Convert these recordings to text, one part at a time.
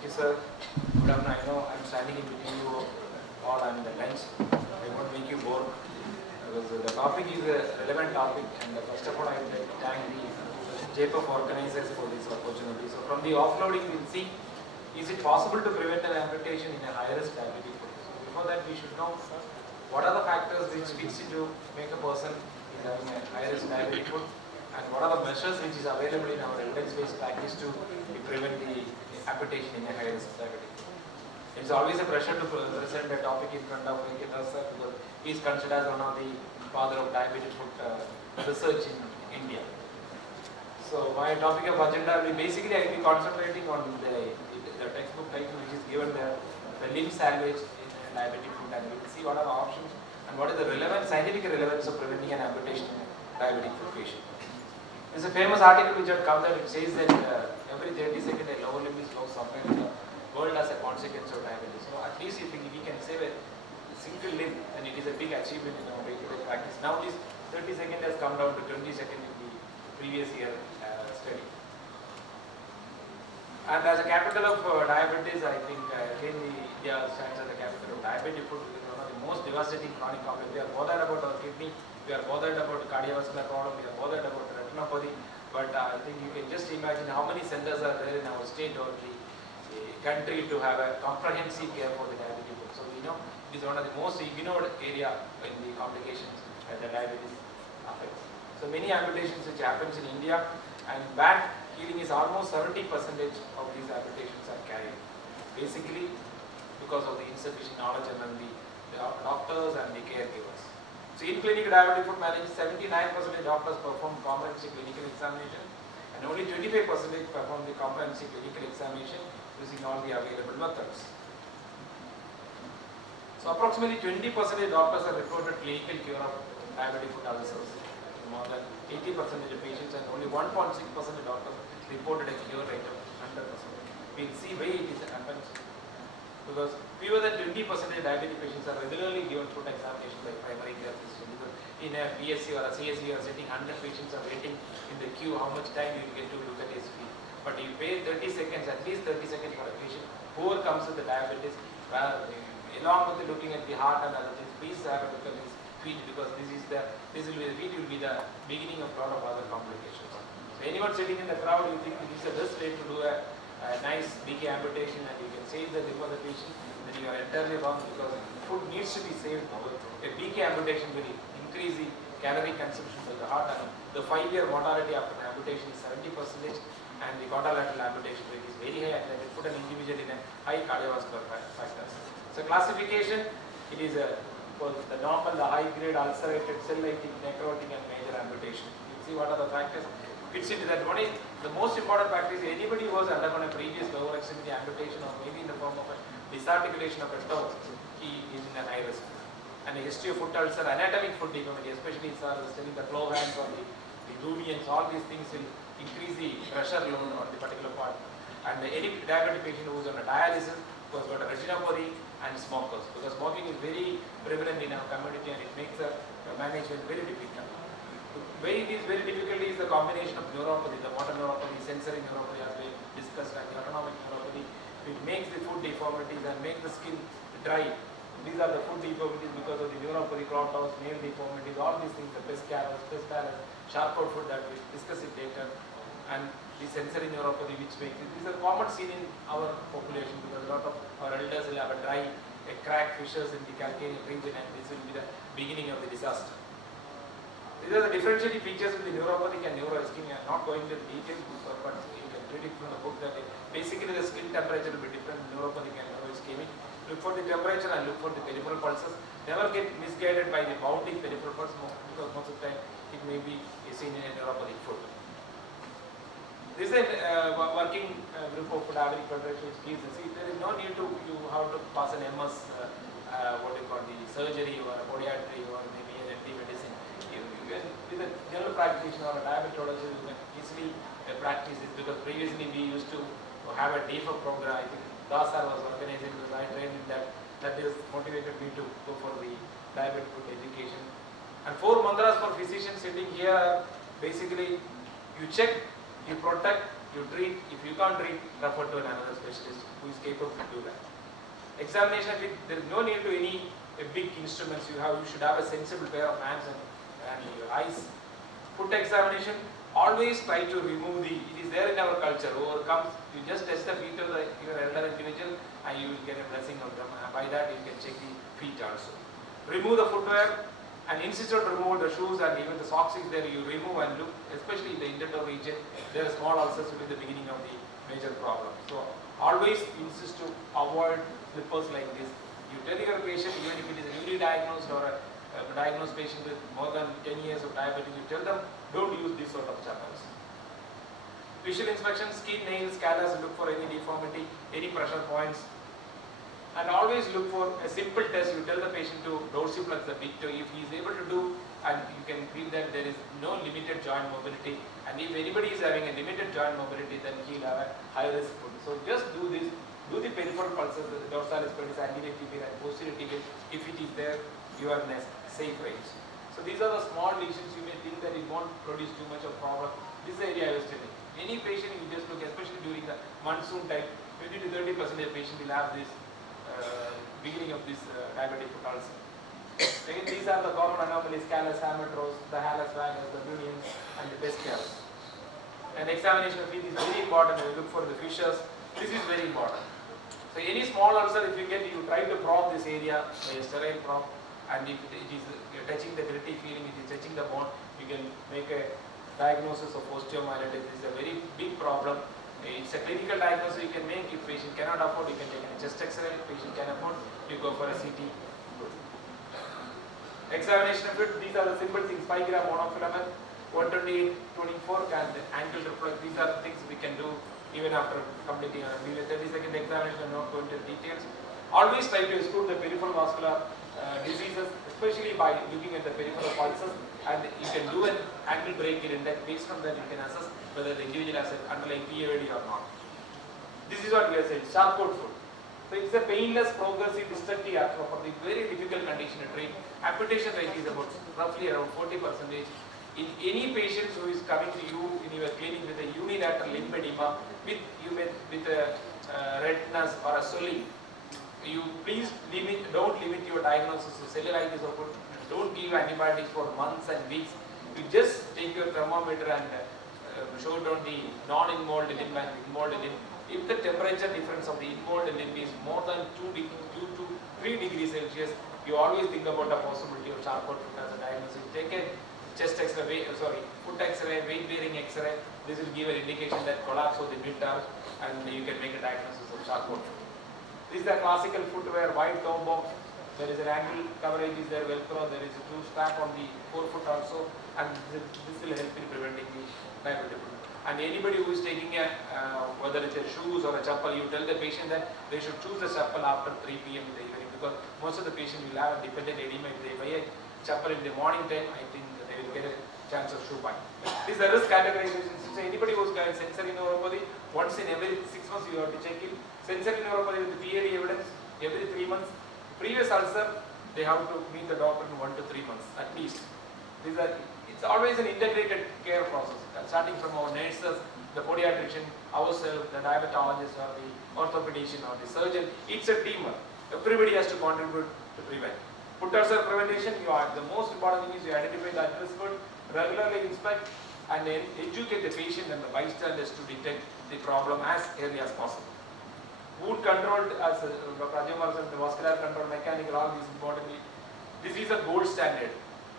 Thank you, sir. Good afternoon. I know I'm standing in between you all and the lunch. I won't make you bored because the topic is a relevant topic, and first of all, I would like to thank the JPEF organizers for this opportunity. So, from the offloading, we'll see, is it possible to prevent an amputation in a high-risk diabetic foot? So, before that, we should know what are the factors which fits into make a person is having a high-risk diabetic foot, and what are the measures which is available in our evidence-based practice to prevent the amputation in a high-risk diabetic foot. It's always a pressure to present a topic in front of Venkata sir because he is considered as one of the father of diabetic foot research in India. So my topic of agenda will be basically I will be concentrating on the textbook title which is given there, the limb salvage in diabetic foot, and we will see what are the options and what is the scientific relevance of preventing an amputation in diabetic foot patient. There's a famous article which had come that it says that every 30 seconds a lower limb is lost somewhere in the world as a consequence of diabetes. So at least if we can save a single limb, then it is a big achievement in our day-to-day practice. Now this 30 seconds has come down to 20 seconds in the previous year study. And as a capital of diabetes, I think again India stands as the capital of diabetic foot because one of the most devastating chronic complaints. We are bothered about our kidney, we are bothered about cardiovascular problem, we are bothered about retinopathy, but I think you can just imagine how many centers are there in our state or the country to have a comprehensive care for the diabetic foot. So we know it is one of the most ignored area in the complications that the diabetes affects. So many amputations which happens in India, and bad healing is almost 70% of these amputations are carried. Basically because of the insufficient knowledge among the doctors and the caregivers. So in clinical diabetic foot management, 79% of doctors perform comprehensive clinical examination and only 25% perform the comprehensive clinical examination using all the available methods. So approximately 20% of doctors have reported clinical cure of diabetic foot ulcers. More than 80% of patients and only 1.6% of doctors reported a cure rate of 100%. We'll see why it is happens because fewer than 20% of diabetic patients are regularly given foot examination by primary care physician. Because in a BSc or a CSc you are sitting 100 patients are waiting in the queue, how much time you will get to look at his feet. But you pay 30 seconds, at least 30 seconds for a patient who comes with the diabetes, along with looking at the heart and other things, please have a look at his feet because the feet will be the beginning of a lot of other complications. So anyone sitting in the crowd, you think it is the best way to do a nice big amputation and you can save the limb of the patient, then you are entirely wrong because food needs to be saved. A BK amputation will increase the calorie consumption by the heart, and the 5-year mortality after an amputation is 70%, and the contralateral amputation rate is very high, and that will put an individual in a high cardiovascular factors. So classification, it is for the normal, the high grade, ulcerated, cell-lytic, necrotic and major amputation. You see what are the factors. Fits into that. One is the most important factor is anybody who has undergone a previous lower extremity amputation or maybe in the form of a disarticulation of a toe, he is in a high risk. And a history of foot ulcer, anatomic foot deformity, especially studying the claw hands or the Rudians, all these things will increase the pressure load on the particular part. And any diabetic patient who is on a dialysis, who has got a retinopathy and smokers, because smoking is very prevalent in our community and it makes the management very difficult. Where it is very difficult is the combination of neuropathy, the motor neuropathy, sensory neuropathy as we discussed, and the autonomic neuropathy. It makes the foot deformities and makes the skin dry. These are the foot deformities because of the neuropathy, clot house, nail deformities, all these things, the pescalus, sharp out foot that we discuss it later, and the sensory neuropathy which makes it. These are common seen in our population because a lot of our elders will have a crack, fissures in the calcaneal region, and this will be the beginning of the disaster. These are the differentiating features of the neuropathic and neuroischemia. I'm not going into details, but you can read it from the book that basically the skin temperature will be different, neuropathic and neuroischemic. Look for the temperature and look for the peripheral pulses. Never get misguided by the bounding peripheral pulse because most of the time it may be seen in a neuropathic foot. This is a working group of diabetic federation which gives. See, there is no need to you have to pass an MS, the surgery or a podiatry or maybe an NT medicine. With a general practitioner or a diabetologist, you can easily practice this because previously we used to have a DFA program. I think Dasar was organizing because I trained in that. That is motivated me to go for the diabetic foot education. And 4 mantras for physicians sitting here are basically you check, you protect, You treat, if you can't treat, refer to another specialist who is capable to do that. Examination, there is no need to any big instruments. You should have a sensible pair of hands and your eyes. Foot examination, always try to remove it is there in our culture, overcomes, you just test the feet of your elder individual and you will get a blessing of them, and by that you can check the feet also. Remove the footwear and insist on remove the shoes, and even the socks is there, you remove and look, especially in the intertone region, there are small ulcers will be the beginning of the major problem. So always insist to avoid slippers like this. You tell your patient, even if it is a newly diagnosed or a diagnosed patient with more than 10 years of diabetes, you tell them don't use this sort of chappals. Visual inspection, skin, nails, callus, look for any deformity, any pressure points, and always look for a simple test. You tell the patient to dorsiflex the big toe. If he is able to do, and you can feel that there is no limited joint mobility, and if anybody is having a limited joint mobility, then he will have a high risk foot. So just do this, do the peripheral pulses, the dorsalis pedis, anterior tibial and posterior tibial. If it is there, you are in a safe range. So these are the small lesions. You may think that it won't produce too much of problem. This area I was telling. Any patient you just look, especially during the monsoon time, 20 to 30% of patient will have this beginning of this diabetic foot ulcer. Again, these are the common anomalies: callus, hamartosis, the hallux valgus, the bunions, and the pescals. And examination of feet is very important. You look for the fissures. This is very important. So any small ulcer, if you get, you try to prop this area by a sterile prop, and if it is touching the gritty feeling, it is touching the bone, you can make a diagnosis of osteomyelitis. This is a very big problem. It's a clinical diagnosis you can make. If patient cannot afford, you can take a chest X-ray. If patient can afford, you go for a CT. Good. Examination of it, these are the simple things: 5 gram monofilament, 128, 24, and ankle reflex. These are the things we can do even after completing a 30-second examination. I'm not going into details. Always try to exclude the peripheral vascular diseases, especially by looking at the peripheral pulses, and you can do an ankle break-in index. Based on that, you can assess whether the individual has an underlying PAD or not. This is what we are saying: Charcot foot. So it's a painless, progressive, destructive arthropathy, very difficult condition to treat. Amputation rate is about roughly around 40%. In any patient who is coming to you in your clinic with a unilateral limb edema, with a redness or a swelling, you please don't limit your diagnosis to cellulitis or foot. Don't give antibiotics for months and weeks. You just take your thermometer and show down the non-involved limb and involved limb. If the temperature difference of the involved limb is more than 2 to 3 degrees Celsius, you always think about the possibility of Charcot foot as a diagnosis. Take a chest X-ray, foot X-ray, weight bearing X-ray. This will give an indication that collapse of the mid-arch, and you can make a diagnosis of Charcot foot. This is the classical footwear: white toe box. There is an ankle coverage is there, velcro. There is a two strap on the forefoot also, and this will help in preventing the diabetic foot. And anybody who is taking whether it's a shoes or a chappal, you tell the patient that they should choose a chappal after 3 p.m. in the evening, because most of the patient will have a dependent edema. If they buy a chappal in the morning time, I think they will get a chance of shoe buying. This is the risk categorization. So anybody who is got sensory neuropathy, once in every 6 months you have to check in. Sensory neuropathy with the PAD evidence every 3 months. Previous ulcer, they have to meet the doctor in 1 to 3 months at least. It's always an integrated care process, starting from our nurses, the podiatrician, ourselves, the diabetologist, or the orthopedician, or the surgeon. It's a teamwork. Everybody has to contribute to prevent. Foot ulcer prevention, the most important thing is you identify the at-risk foot, regularly inspect, and then educate the patient and the bystanders to detect the problem as early as possible. Wound control, as Dr.Ajith said, the vascular control, mechanical, all these importantly. This is a gold standard.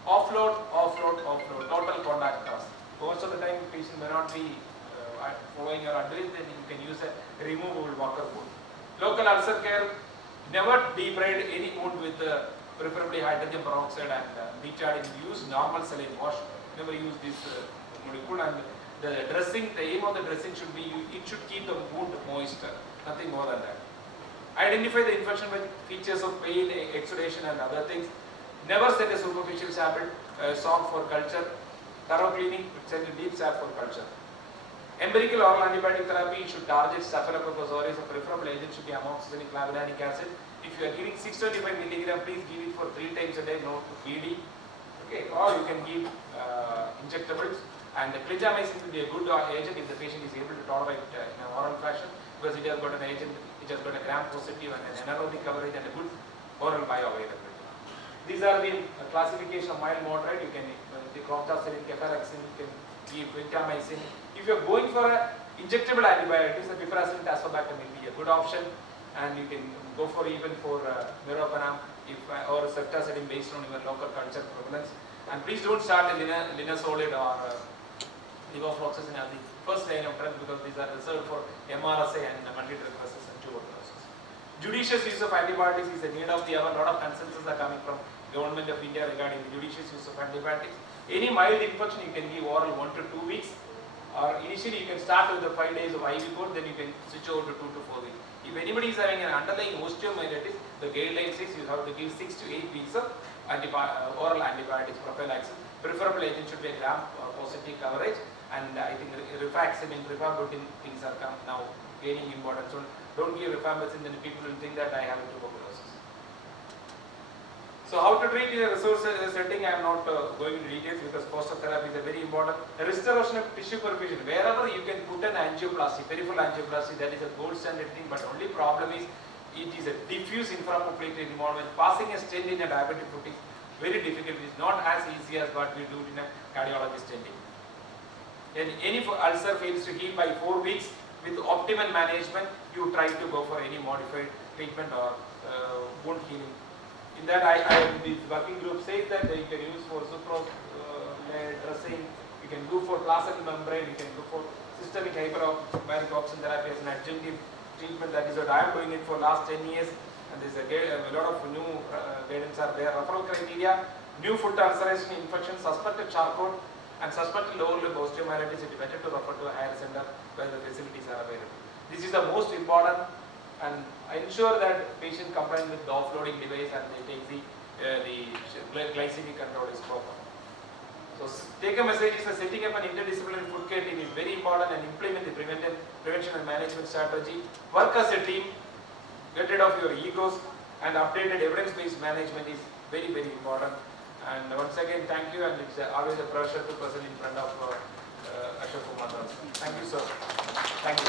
Offload, offload, offload, total contact cost. Most of the time, the patient may not be following your advice, then you can use a removable Walker wound. Local ulcer care, never debride any wound with preferably hydrogen peroxide and betadine. Use normal saline wash. Never use this molecule. And the dressing, the aim of the dressing should be, it should keep the wound moist. Nothing more than that. Identify the infection with features of pain, exudation, and other things. Never send a superficial sample swab for culture. Thorough cleaning, send a deep swab for culture. Empirical oral antibiotic therapy should target Staphylococcus aureus. A preferable agent should be amoxicillin clavulanic acid. If you are giving 625 mg, please give it for 3 times a day, not BD. Okay, or you can give injectables. And the clindamycin will be a good agent if the patient is able to tolerate in an oral fashion, because it has got an agent, it has got a gram-positive and an anaerobic coverage and a good oral bioavailability. These are the classification of mild moderate. You can the clontazepam, cefalexin, you can give clindamycin. If you are going for injectable antibiotics, the piperacillin tazobactam will be a good option, and you can go for even for meropenem or ceftazidime based on your local culture prevalence. And please don't start linezolid or levofloxacin as the first line of drug, because these are reserved for MRSA and multi-drug resistant tuberculosis. Judicious use of antibiotics is a need of the hour. A lot of consensus are coming from Government of India regarding the judicious use of antibiotics. Any mild infection you can give oral 1 to 2 weeks, or initially you can start with the 5 days of IV course, then you can switch over to 2 to 4 weeks. If anybody is having an underlying osteomyelitis, the guideline says you have to give 6 to 8 weeks of oral antibiotics prophylaxis. Preferable agent should be a gram-positive coverage, and I think rifaximin, rifabutin things are now gaining importance. So don't give rifampicin, then people will think that I have tuberculosis. So how to treat in a resource setting, I am not going into details, because foster therapy is a very important. The restoration of tissue perfusion, wherever you can put an angioplasty, peripheral angioplasty, that is a gold standard thing, but only problem is it is a diffuse infrapopliteal involvement. Passing a stent in a diabetic foot is very difficult. It is not as easy as what we do in a cardiology stenting. And any ulcer fails to heal by 4 weeks, with optimal management, you try to go for any modified treatment or wound healing. In that, the working group says that you can use for sucrose dressing, you can go for placental membrane, you can go for systemic hyperbaric oxygen therapy as an adjunctive treatment. That is what I am doing it for last 10 years, and there is a lot of new guidance are there. Referral criteria: new foot ulceration infection, suspected charcot, and suspected lower limb osteomyelitis. It is better to refer to a higher center where the facilities are available. This is the most important, and ensure that patient compliant with the offloading device and they take the glycemic control is proper. So take a message is that setting up an interdisciplinary foot care team is very important, and implement the prevention and management strategy. Work as a team, get rid of your egos, and updated evidence-based management is very, very important. And once again, thank you, and it's always a pleasure to present in front of Kumar. Thank you, sir. Thank you.